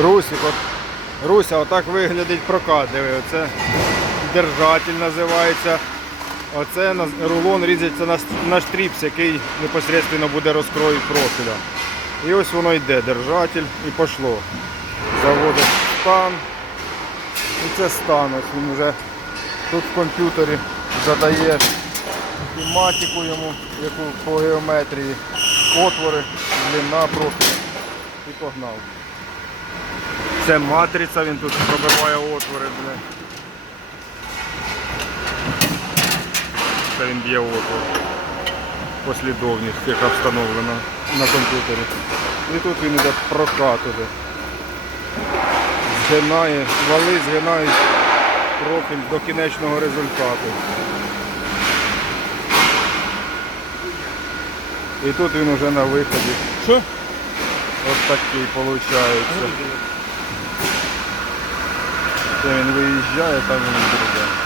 Русик, от, Руся, отак виглядить прокат. Диви, оце держатель називається. Оце рулон різається на, на штріпс, який непосередньо буде розкрою профіля. І ось воно йде, держатель, і пішло. Заводить стан. І це стан. Ось він вже тут в комп'ютері задає тематику йому, яку по геометрії, отвори, длина профіля. І погнав. Це матриця, він тут пробиває отвори, бля. Це він б'є отвор. Послідовність, яка встановлена на комп'ютері. І тут він іде прокат уже. Згинає, вали згинають профіль до кінечного результату. І тут він уже на виході. Що? Ось такий виходить. Це він виїжджає, там він буде.